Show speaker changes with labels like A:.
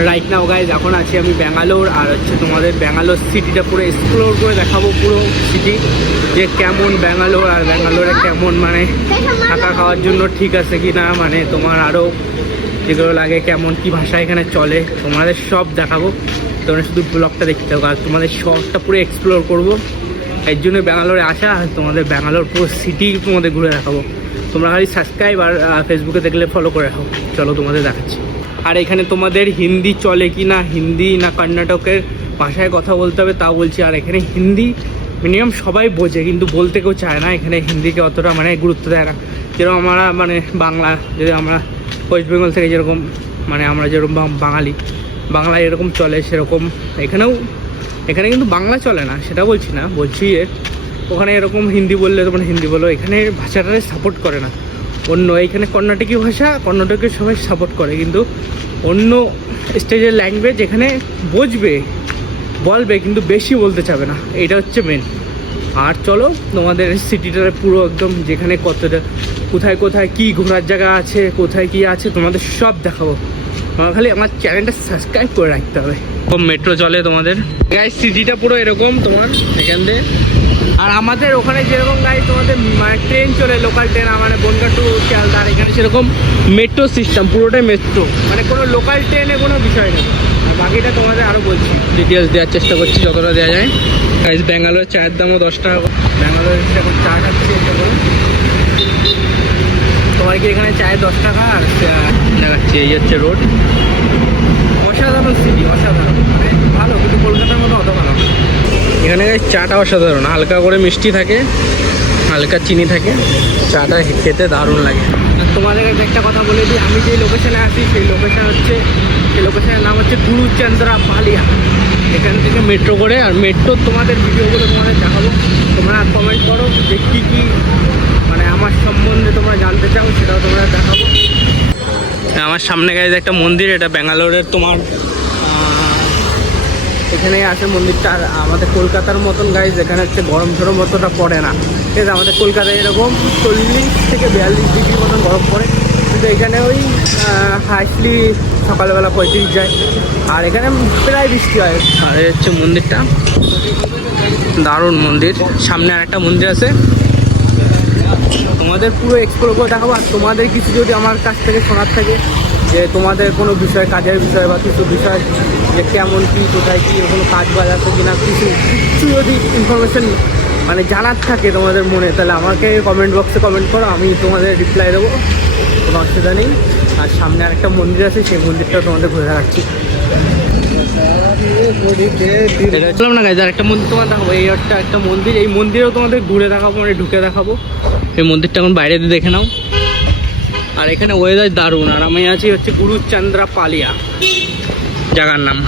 A: Right now guys এখন আছি আমি ব্যাঙ্গালোর আর হচ্ছে তোমাদের ব্যাঙ্গালোর সিটিটা পুরো এক্সপ্লোর করে দেখাবো পুরো সিটি যে কেমন ব্যাঙ্গালোর আর ব্যাঙ্গালোরে কেমন মানে থাকা খাওয়ার জন্য ঠিক আছে কি না মানে তোমার আরও যেগুলো লাগে কেমন কি ভাষা এখানে চলে, তোমাদের সব দেখাবো। তোমরা শুধু ব্লগটা দেখতে হবে আর তোমাদের শহরটা পুরো এক্সপ্লোর করব। এর জন্য ব্যাঙ্গালোরে আসা আর তোমাদের ব্যাঙ্গালোর পুরো সিটি তোমাদের ঘুরে দেখাবো। তোমরা খালি সাবস্ক্রাইব আর ফেসবুকে দেখলে ফলো করে রাখো। চলো তোমাদের দেখাচ্ছি। আর এখানে তোমাদের হিন্দি চলে কি না, হিন্দি না কর্ণাটকের ভাষায় কথা বলতে হবে তাও বলছি। আর এখানে হিন্দি মিনিমাম সবাই বোঝে, কিন্তু বলতে কেউ চায় না। এখানে হিন্দিকে অতটা মানে গুরুত্ব দেয় না। যেরকম আমরা মানে বাংলা, যদি আমরা ওয়েস্ট বেঙ্গল থেকে যেরকম মানে আমরা যেরকম বাঙালি, বাংলা এরকম চলে সেরকম। এখানেও, এখানে কিন্তু বাংলা চলে না, সেটা বলছি না, বলছি ওখানে এরকম হিন্দি বললে তোমার হিন্দি বলো, এখানে ভাষাটারে সাপোর্ট করে না। অন্য এখানে কর্ণাটকি ভাষা কর্ণাটকে সবাই সাপোর্ট করে, কিন্তু অন্য স্টেজের ল্যাঙ্গুয়েজ এখানে বুঝবে, বলবে, কিন্তু বেশি বলতে চাবে না। এটা হচ্ছে মেন আর চলো, তোমাদের সিটিটার পুরো একদম যেখানে কতটা, কোথায় কোথায় কি ঘোরার জায়গা আছে, কোথায় কি আছে, তোমাদের সব দেখাবো। আমার খালি আমার চ্যানেলটা সাবস্ক্রাইব করে রাখতে হবে। মেট্রো চলে তোমাদের। গাইজ সিটিটা পুরো এরকম তোমার, এখান দিয়ে। আর আমাদের ওখানে যেরকম গাড়ি তোমাদের মানে ট্রেন চলে লোকাল ট্রেন মানে বনগা টু শিয়ালদার এখানে সেরকম মেট্রো সিস্টেম পুরোটাই মেট্রো মানে কোনো লোকাল ট্রেনে কোনো বিষয় নেই। আর বাকিটা তোমাদের আরও বলছি। ডিটেলস দেওয়ার চেষ্টা করছি যতটা দেওয়া যায়। গাইজ ব্যাঙ্গালোর চায়ের দামও দশ টাকা ব্যাঙ্গালোর এখন চা খাচ্ছি এটা বলুন। তোমার কি এখানে চায়ের দশ টাকা আর দেখাচ্ছি এই হচ্ছে রোড অসাধারণ সিটি অসাধারণ মানে ভালো কিন্তু কলকাতার মতো অত ভালো না। এখানে চাটা অসাধারণ হালকা করে মিষ্টি থাকে হালকা চিনি থাকে চাটা খেতে দারুণ লাগে। আর তোমাদের কাছে একটা কথা বলে দিই আমি যে লোকেশনে আসি সেই লোকেশন হচ্ছে সেই লোকেশনের নাম হচ্ছে গুরুচন্দ্রা পালিয়া এখান থেকে মেট্রো করে আর মেট্রোর তোমাদের ভিডিওগুলো তোমাদের দেখাবো। তোমরা কমেন্ট করো যে কী কী মানে আমার সম্বন্ধে তোমরা জানতে চাও সেটাও তোমরা দেখাবো। আমার সামনে গাইজ একটা মন্দির এটা ব্যাঙ্গালোরের তোমার এখানে আছে মন্দিরটা। আর আমাদের কলকাতার মতন গাইজ এখানে হচ্ছে গরম ঝরম অতটা পড়ে না। ঠিক আছে, আমাদের কলকাতায় এরকম চল্লিশ থেকে বিয়াল্লিশ ডিগ্রি মতন গরম পড়ে। কিন্তু এখানে ওই হাইস্টলি সকালবেলা পঁয়ত্রিশ যায়। আর এখানে প্রায় বৃষ্টি হয়। আর এই হচ্ছে মন্দিরটা। দারুণ মন্দির। সামনে আর একটা মন্দির আছে। তোমাদের পুরো এক্সপ্লোর করে দেখাবো। আর তোমাদের কিছু যদি আমার কাছ থেকে শোনার থাকে যে তোমাদের কোনো বিষয়, কাজের বিষয় বা কিছু বিষয় যে কেমন কী, কোথায় কী, কোনো কাজ বাজ আছে কিনা, কিছু কিছু যদি ইনফরমেশান মানে জানার থাকে তোমাদের মনে, তাহলে আমাকে কমেন্ট বক্সে কমেন্ট করো, আমি তোমাদের রিপ্লাই দেবো। কোনো অসুবিধা নেই। আর সামনে আরেকটা মন্দির আছে, সেই মন্দিরটা তোমাদের ঘুরে রাখছি চলাম না একটা মন্দির তোমার দেখাবো। এই একটা একটা মন্দির। এই মন্দিরেও তোমাদের ঘুরে দেখাবো মানে ঢুকে দেখাবো। এই মন্দিরটা এখন বাইরে দিয়ে দেখে নাও। আর এখানে ওয়েদার দারুণ। আর আমি আছি হচ্ছে গুরুচন্দ্রা পালিয়া জায়গার নাম।